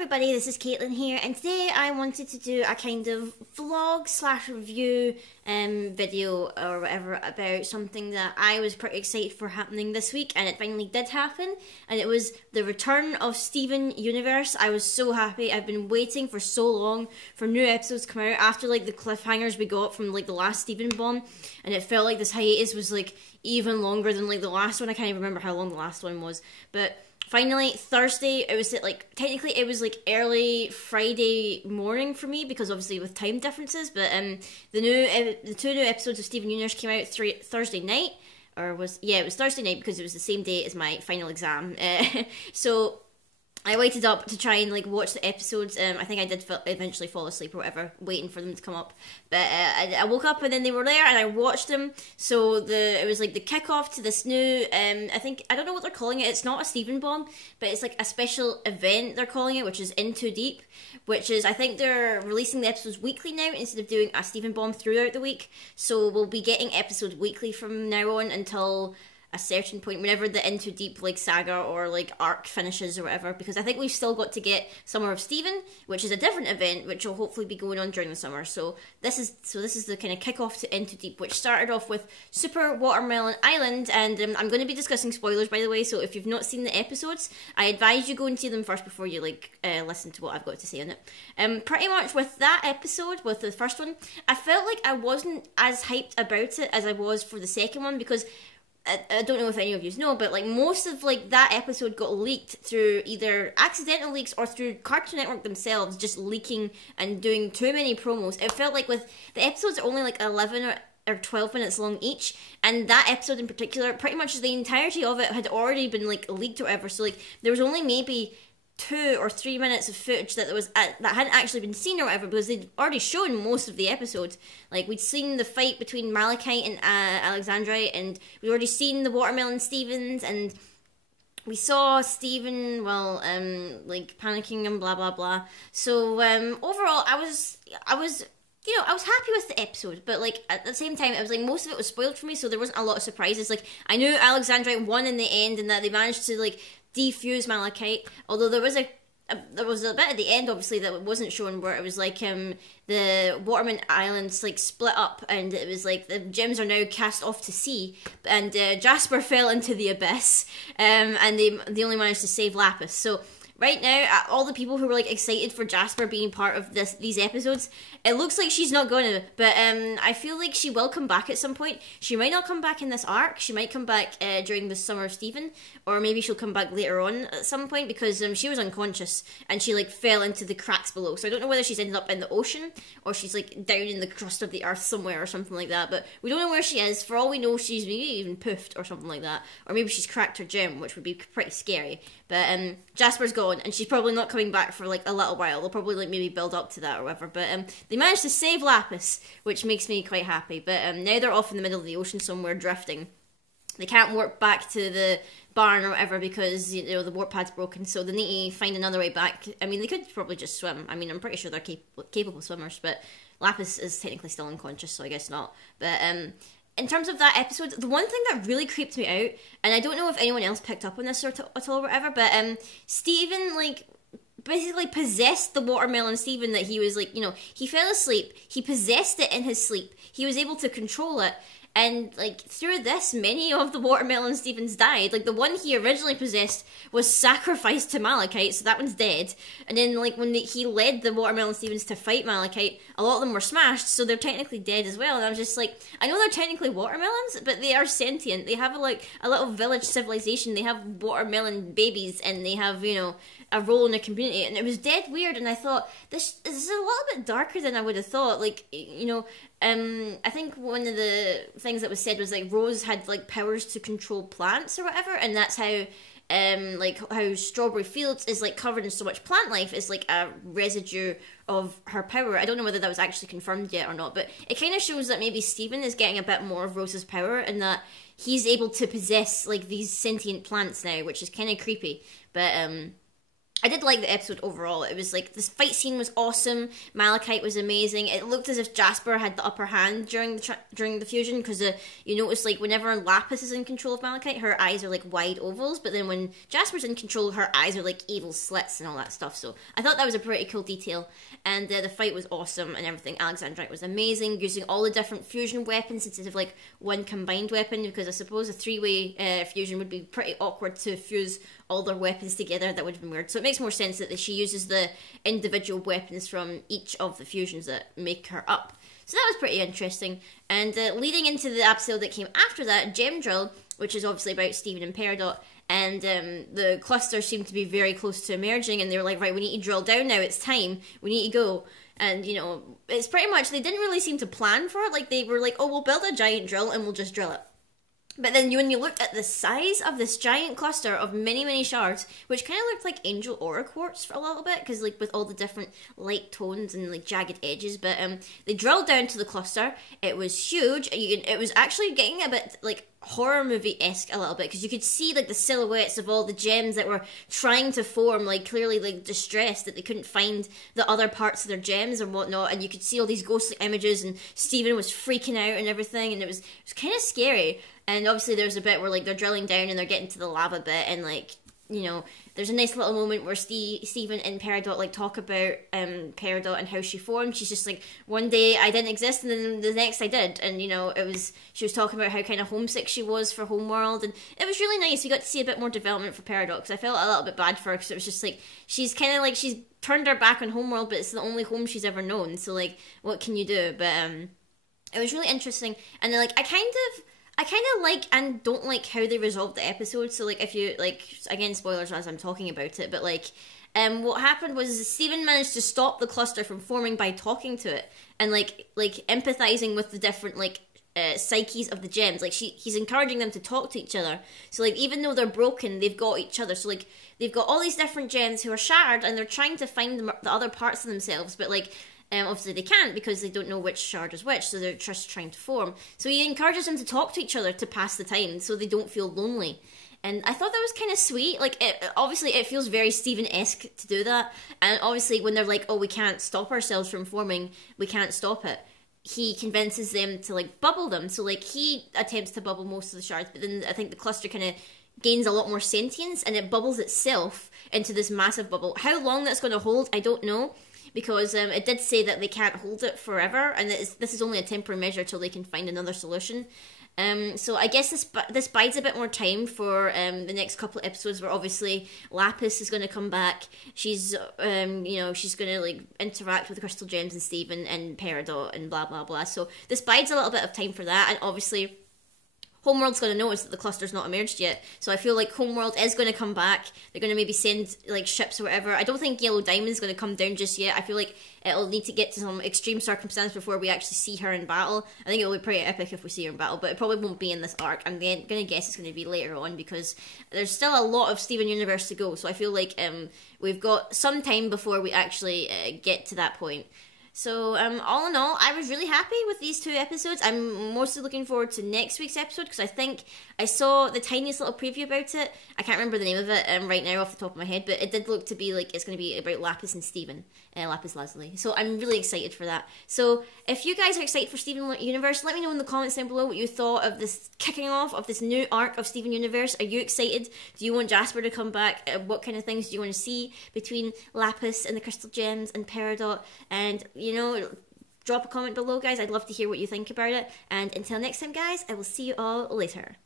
everybody, this is Caitlin here, and today I wanted to do a kind of vlog slash review video or whatever about something that I was pretty excited for happening this week, and it finally did happen, and it was the return of Steven Universe. I was so happy. I've been waiting for so long for new episodes to come out after like the cliffhangers we got from like the last Steven bomb, and it felt like this hiatus was like even longer than like the last one. I can't even remember how long the last one was, but finally, Thursday, it was like, technically it was like early Friday morning for me because obviously with time differences, but the two new episodes of Steven Universe came out Thursday night, it was Thursday night because it was the same day as my final exam, so I waited up to try and like watch the episodes. I think I did eventually fall asleep or whatever, waiting for them to come up. But I woke up and then they were there and I watched them. So it was like the kickoff to this new. I don't know what they're calling it. It's not a Steven bomb, but it's like a special event they're calling it, which is In Too Deep. Which is, I think they're releasing the episodes weekly now instead of doing a Steven bomb throughout the week. So we'll be getting episodes weekly from now on until a certain point, whenever the In Too Deep like saga or like arc finishes or whatever, because I think we've still got to get Summer of Steven, which is a different event which will hopefully be going on during the summer. So this is the kind of kickoff to In Too Deep, which started off with Super Watermelon Island, and I'm going to be discussing spoilers, by the way, so if you've not seen the episodes, I advise you go and see them first before you like listen to what I've got to say on it. Pretty much with that episode, with the first one, I felt like I wasn't as hyped about it as I was for the second one, because I don't know if any of you know, but like most of like that episode got leaked through either accidental leaks or through Cartoon Network themselves just leaking and doing too many promos. It felt like with the episodes are only like 11 or 12 minutes long each, and that episode in particular, pretty much the entirety of it had already been like leaked or whatever, so like there was only maybe 2 or 3 minutes of footage that hadn't actually been seen or whatever, because they'd already shown most of the episode. Like, we'd seen the fight between Malachite and Alexandrite, and we'd already seen the Watermelon Stevens, and we saw Steven, like, panicking and blah, blah, blah. So, overall, I was happy with the episode, but, like, at the same time, it was, like, most of it was spoiled for me, so there wasn't a lot of surprises. Like, I knew Alexandrite won in the end, and that they managed to, like, defuse Malachite, although there was a bit at the end, obviously, that wasn't shown, where it was like the Watermelon Islands like split up, and it was like the gems are now cast off to sea, and Jasper fell into the abyss, and they only managed to save Lapis. So right now, all the people who were like excited for Jasper being part of these episodes, it looks like she's not going to, but I feel like she will come back at some point. She might not come back in this arc, she might come back during the Summer of Steven, or maybe she'll come back later on at some point, because she was unconscious, and she like fell into the cracks below, so I don't know whether she's ended up in the ocean, or she's like down in the crust of the earth somewhere, or something like that, but we don't know where she is. For all we know, she's maybe even poofed, or something like that, or maybe she's cracked her gem, which would be pretty scary, but Jasper's gone, and she's probably not coming back for like a little while. They'll probably like maybe build up to that or whatever, but they managed to save Lapis, which makes me quite happy, but now they're off in the middle of the ocean somewhere drifting. They can't warp back to the barn or whatever because, you know, the warp pad's broken, so they need to find another way back. I mean, they could probably just swim. I mean, I'm pretty sure they're capable swimmers, but Lapis is technically still unconscious, so I guess not. But in terms of that episode, the one thing that really creeped me out, and I don't know if anyone else picked up on this at all or whatever, but Steven, like, basically possessed the Watermelon Steven that he was, like, you know, he fell asleep, he possessed it in his sleep, he was able to control it, and, like, through this, many of the Watermelon Stevens died. Like, the one he originally possessed was sacrificed to Malachite, so that one's dead. And then, like, when he led the Watermelon Stevens to fight Malachite, a lot of them were smashed, so they're technically dead as well. And I was just like, I know they're technically watermelons, but they are sentient. They have, like, a little village civilization. They have watermelon babies, and they have, you know, a role in the community. And it was dead weird, and I thought, this is a little bit darker than I would have thought. Like, you know, I think one of the things that was said was like Rose had like powers to control plants or whatever, and that's how like how Strawberry Fields is like covered in so much plant life is like a residue of her power. I don't know whether that was actually confirmed yet or not, but it kind of shows that maybe Steven is getting a bit more of Rose's power, and that he's able to possess like these sentient plants now, which is kind of creepy. But I did like the episode overall. It was like, this fight scene was awesome. Malachite was amazing. It looked as if Jasper had the upper hand during the fusion, because you notice, like, whenever Lapis is in control of Malachite, her eyes are like wide ovals, but then when Jasper's in control, her eyes are like evil slits and all that stuff. So I thought that was a pretty cool detail, and the fight was awesome and everything. Alexandrite was amazing, using all the different fusion weapons instead of like one combined weapon, because I suppose a three-way fusion would be pretty awkward to fuse all their weapons together. That would have been weird. So it makes more sense that she uses the individual weapons from each of the fusions that make her up. So that was pretty interesting. And leading into the episode that came after that, Gem Drill, which is obviously about Steven and Peridot, and the cluster seemed to be very close to emerging, and they were like, right, we need to drill down now, it's time, we need to go. And, you know, it's pretty much, they didn't really seem to plan for it. Like, they were like, oh, we'll build a giant drill and we'll just drill it. But then when you looked at the size of this giant cluster of many, many shards, which kind of looked like angel aura quartz for a little bit, because like with all the different light tones and like jagged edges, but they drilled down to the cluster. It was huge. It was actually getting a bit like horror movie-esque a little bit, because you could see like the silhouettes of all the gems that were trying to form, like clearly like distressed that they couldn't find the other parts of their gems or whatnot, and you could see all these ghostly images, and Steven was freaking out and everything, and it was kind of scary. And obviously there's a bit where like they're drilling down and they're getting to the lava bit, and like, you know, there's a nice little moment where Steven and Peridot like talk about Peridot and how she formed. She's just like, one day I didn't exist and then the next I did, and you know, she was talking about how kind of homesick she was for Homeworld, and it was really nice. We got to see a bit more development for Peridot, because I felt a little bit bad for her, because it was just like, she's kind of like, she's turned her back on Homeworld, but it's the only home she's ever known, so like, what can you do? But it was really interesting. And then like, I kind of like and don't like how they resolved the episode. So like, if you like, again, spoilers as I'm talking about it, but like what happened was Steven managed to stop the cluster from forming by talking to it, and like empathizing with the different like psyches of the gems. Like he's encouraging them to talk to each other. So like, even though they're broken, they've got each other. So like, they've got all these different gems who are shattered, and they're trying to find the other parts of themselves, but like, obviously they can't, because they don't know which shard is which, so they're just trying to form. So he encourages them to talk to each other to pass the time, so they don't feel lonely. And I thought that was kind of sweet. Like, obviously it feels very Steven-esque to do that. And obviously when they're like, oh, we can't stop ourselves from forming, we can't stop it, he convinces them to like bubble them. So like, he attempts to bubble most of the shards, but then I think the cluster kind of gains a lot more sentience, and it bubbles itself into this massive bubble. How long that's going to hold, I don't know, because it did say that they can't hold it forever, and this is only a temporary measure till they can find another solution. So I guess this bides a bit more time for the next couple of episodes, where obviously Lapis is going to come back. She's she's going to like interact with Crystal Gems and Steven and Peridot and blah blah blah. So this bides a little bit of time for that, and obviously Homeworld's going to notice that the cluster's not emerged yet, so I feel like Homeworld is going to come back. They're going to maybe send like ships or whatever. I don't think Yellow Diamond's going to come down just yet. I feel like it'll need to get to some extreme circumstance before we actually see her in battle. I think it'll be pretty epic if we see her in battle, but it probably won't be in this arc. I'm going to guess it's going to be later on, because there's still a lot of Steven Universe to go, so I feel like we've got some time before we actually get to that point. So, all in all, I was really happy with these two episodes. I'm mostly looking forward to next week's episode, because I think I saw the tiniest little preview about it. I can't remember the name of it right now off the top of my head, but it did look to be like it's going to be about Lapis and Steven, Lapis Lazuli. So I'm really excited for that. So if you guys are excited for Steven Universe, let me know in the comments down below what you thought of this kicking off of this new arc of Steven Universe. Are you excited? Do you want Jasper to come back? What kind of things do you want to see between Lapis and the Crystal Gems and Peridot? And, you know, drop a comment below, guys. I'd love to hear what you think about it. And until next time, guys, I will see you all later.